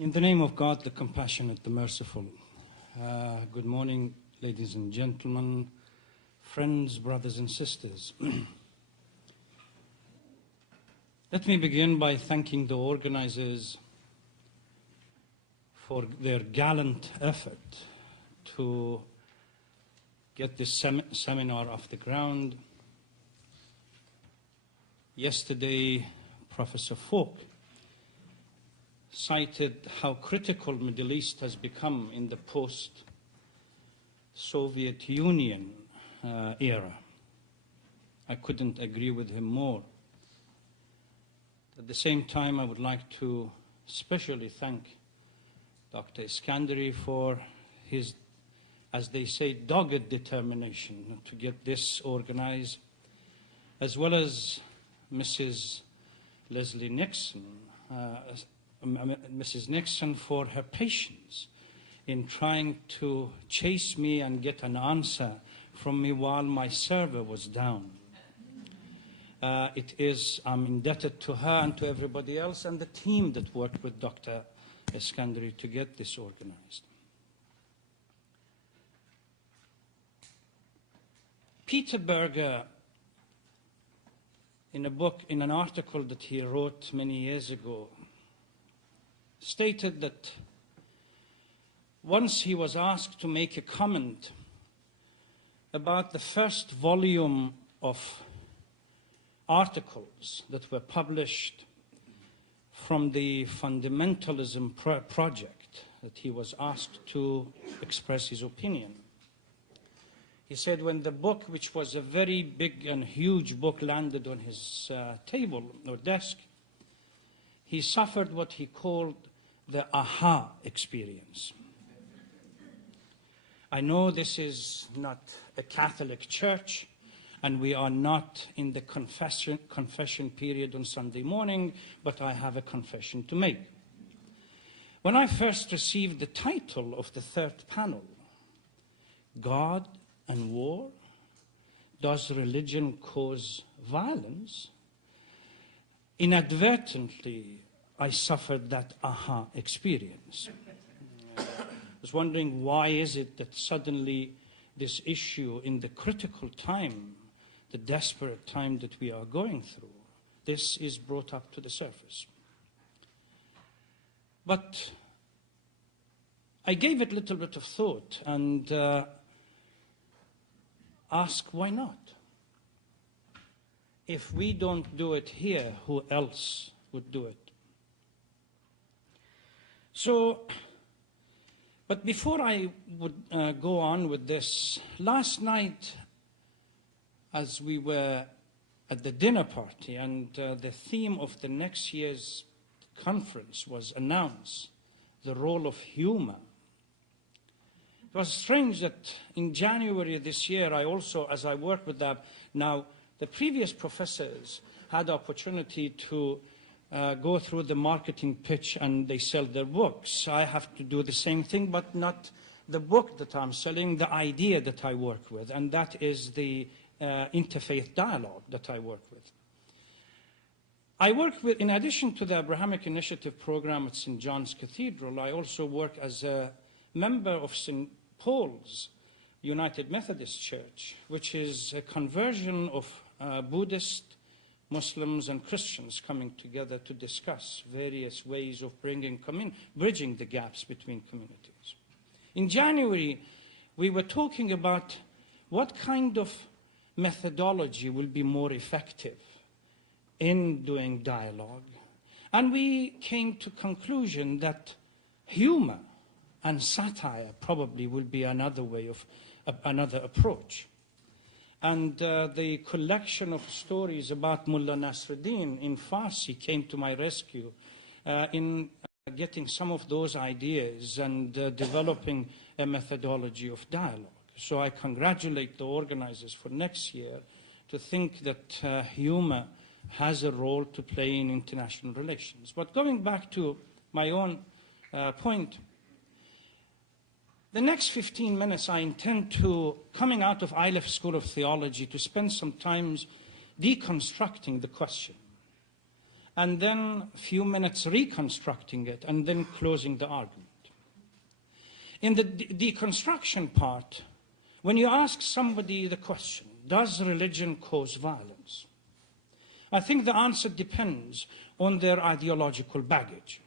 In the name of God, the compassionate, the merciful. Good morning, ladies and gentlemen, friends, brothers and sisters. Let me begin by thanking the organizers for their gallant effort to get this seminar off the ground. Yesterday, Professor Falk cited how critical Middle East has become in the post-Soviet Union era. I couldn't agree with him more. At the same time, I would like to especially thank Dr. Iskandari for his, as they say, dogged determination to get this organized, as well as Mrs. Leslie Nixon, Mrs. Nixon for her patience in trying to chase me and get an answer from me while my server was down. I'm indebted to her and to everybody else and the team that worked with Dr. Iskandari to get this organized. Peter Berger, in an article that he wrote many years ago, stated that once he was asked to make a comment about the first volume of articles that were published from the fundamentalism project, that he was asked to express his opinion. He said when the book, which was a very big and huge book, landed on his table or desk, he suffered what he called the aha experience. I know this is not a Catholic church, and we are not in the confession period on Sunday morning, but I have a confession to make. When I first received the title of the third panel, God and War, Does Religion Cause Violence? Inadvertently, I suffered that aha experience. I was wondering, why is it that suddenly this issue, in the critical time, the desperate time that we are going through, this is brought up to the surface? But I gave it a little bit of thought and asked, why not? If we don't do it here, who else would do it? So, but before I would go on with this, last night, as we were at the dinner party and the theme of the next year's conference was announced, the role of humor. It was strange that in January this year, I also, as I worked with that, now the previous professors had the opportunity to go through the marketing pitch and they sell their books. I have to do the same thing, but not the book that I'm selling, the idea that I work with, and that is the interfaith dialogue that I work with. I work with, in addition to the Abrahamic Initiative program at St. John's Cathedral, I also work as a member of St. Paul's United Methodist Church, which is a conversion of Buddhist, Muslims and Christians coming together to discuss various ways of bridging the gaps between communities. In January, we were talking about what kind of methodology will be more effective in doing dialogue. And we came to conclusion that humor and satire probably will be another way of, another approach. And the collection of stories about Mullah Nasruddin in Farsi came to my rescue in getting some of those ideas and developing a methodology of dialogue. So I congratulate the organizers for next year to think that humor has a role to play in international relations. But going back to my own point, the next 15 minutes I intend to, coming out of Aleph School of Theology, to spend some time deconstructing the question and then a few minutes reconstructing it, and then closing the argument. In the deconstruction part, when you ask somebody the question, does religion cause violence? I think the answer depends on their ideological baggage.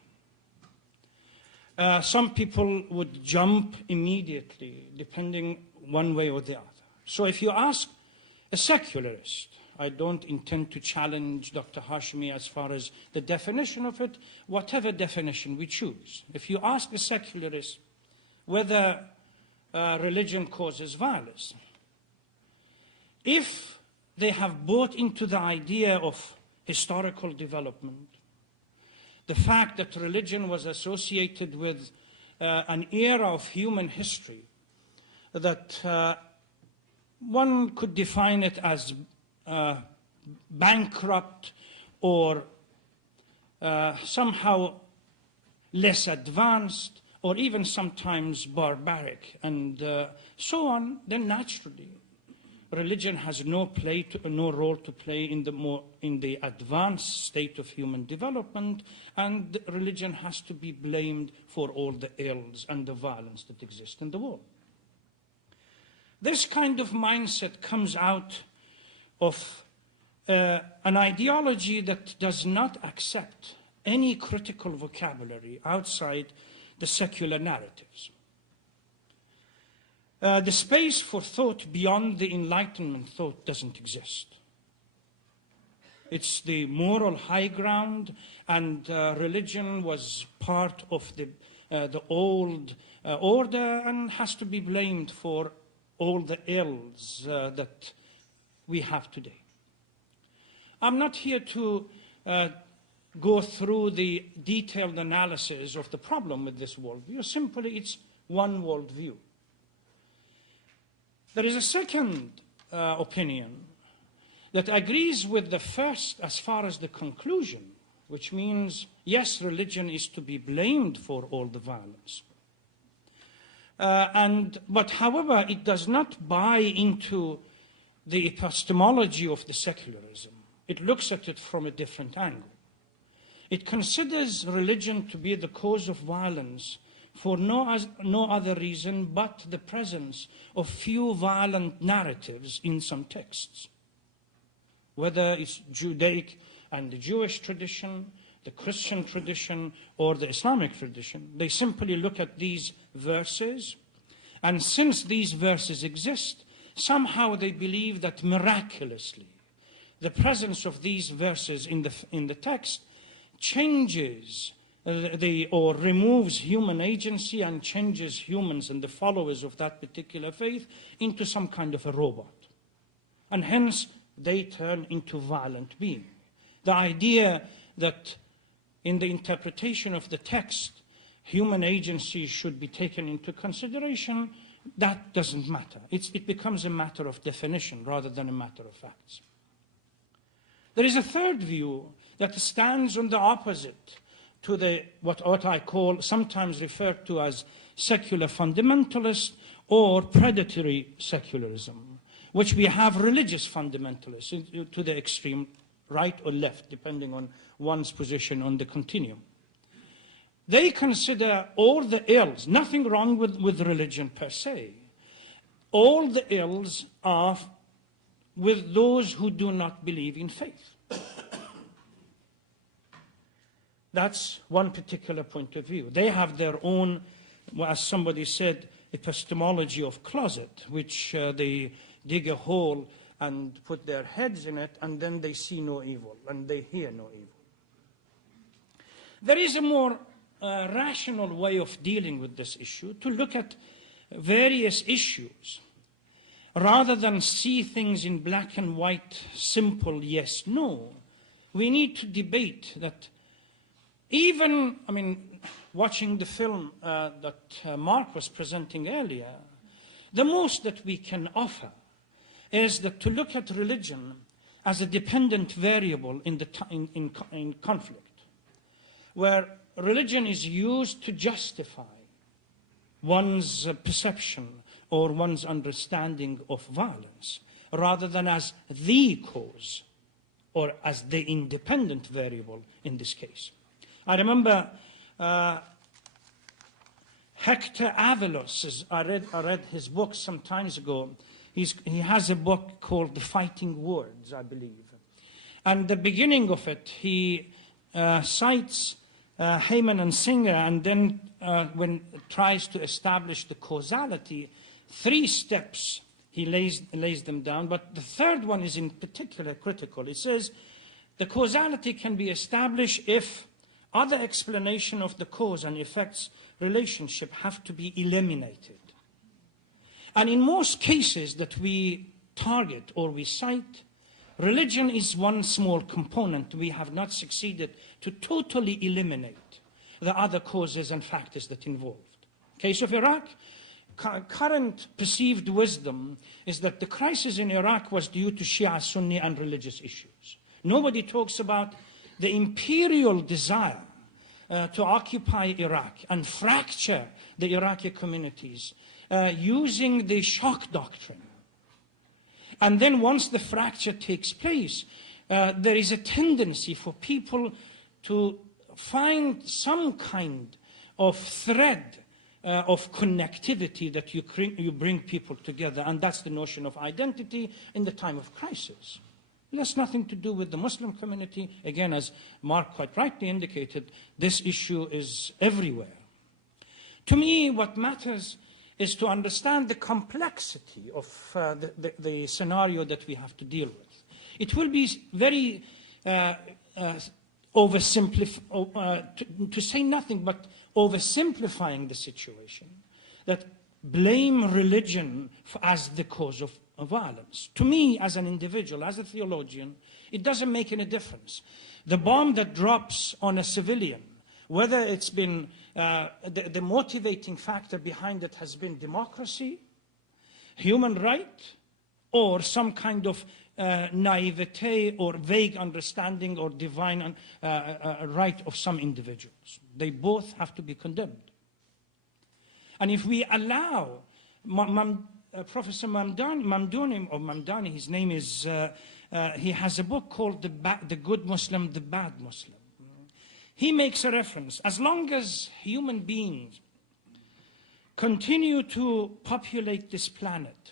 Some people would jump immediately, depending one way or the other. So if you ask a secularist, I don't intend to challenge Dr. Hashmi as far as the definition of it, whatever definition we choose. If you ask a secularist whether religion causes violence, if they have bought into the idea of historical development, the fact that religion was associated with an era of human history that one could define it as bankrupt or somehow less advanced or even sometimes barbaric and so on, then naturally religion has no role to play in the advanced state of human development, and religion has to be blamed for all the ills and the violence that exist in the world. This kind of mindset comes out of an ideology that does not accept any critical vocabulary outside the secular narratives. The space for thought beyond the Enlightenment thought doesn't exist. It's the moral high ground, and religion was part of the old order and has to be blamed for all the ills that we have today. I'm not here to go through the detailed analysis of the problem with this worldview. Simply, it's one worldview. There is a second opinion that agrees with the first as far as the conclusion, which means, yes, religion is to be blamed for all the violence. But however, it does not buy into the epistemology of the secularism. It looks at it from a different angle. It considers religion to be the cause of violence for no other reason but the presence of few violent narratives in some texts. Whether it's Judaic and the Jewish tradition, the Christian tradition, or the Islamic tradition, they simply look at these verses, and since these verses exist, somehow they believe that miraculously the presence of these verses in the text changes or removes human agency and changes humans and the followers of that particular faith into some kind of a robot. And hence, they turn into violent beings. The idea that in the interpretation of the text, human agency should be taken into consideration, that doesn't matter. It becomes a matter of definition rather than a matter of facts. There is a third view that stands on the opposite to what I call, sometimes referred to as secular fundamentalist or predatory secularism, which we have religious fundamentalists to the extreme right or left, depending on one's position on the continuum. They consider all the ills, nothing wrong with religion per se. All the ills are with those who do not believe in faith. That's one particular point of view. They have their own, as somebody said, epistemology of closet, which they dig a hole and put their heads in it, and then they see no evil, and they hear no evil. There is a more rational way of dealing with this issue, to look at various issues, rather than see things in black and white, simple yes, no. We need to debate that. Even, watching the film that Mark was presenting earlier, the most that we can offer is that to look at religion as a dependent variable in conflict, where religion is used to justify one's perception or one's understanding of violence, rather than as the cause or as the independent variable in this case. I remember Hector Avalos, I read his book some time ago. He has a book called The Fighting Words, I believe. And the beginning of it, he cites Heyman and Singer, and then when tries to establish the causality, 3 steps he lays them down, but the third one is in particular critical. It says, the causality can be established if other explanation of the cause and effects relationship have to be eliminated. And in most cases that we target or we cite, religion is one small component. We have not succeeded to totally eliminate the other causes and factors that involved. Case of Iraq, current perceived wisdom is that the crisis in Iraq was due to Shia, Sunni, and religious issues. Nobody talks about the imperial desire to occupy Iraq and fracture the Iraqi communities using the shock doctrine. And then once the fracture takes place, there is a tendency for people to find some kind of thread of connectivity that you bring people together, and that's the notion of identity in the time of crisis. It has nothing to do with the Muslim community. Again, as Mark quite rightly indicated, this issue is everywhere. To me, what matters is to understand the complexity of the scenario that we have to deal with. It will be very to say nothing but oversimplifying the situation, that blame religion as the cause of violence. To me, as an individual, as a theologian, it doesn't make any difference. The bomb that drops on a civilian, whether it's been the motivating factor behind it has been democracy, human right, or some kind of naivete or vague understanding or divine right of some individuals. They both have to be condemned. And if we allow Professor Mamdani, his name is, he has a book called The Good Muslim, The Bad Muslim. He makes a reference, as long as human beings continue to populate this planet,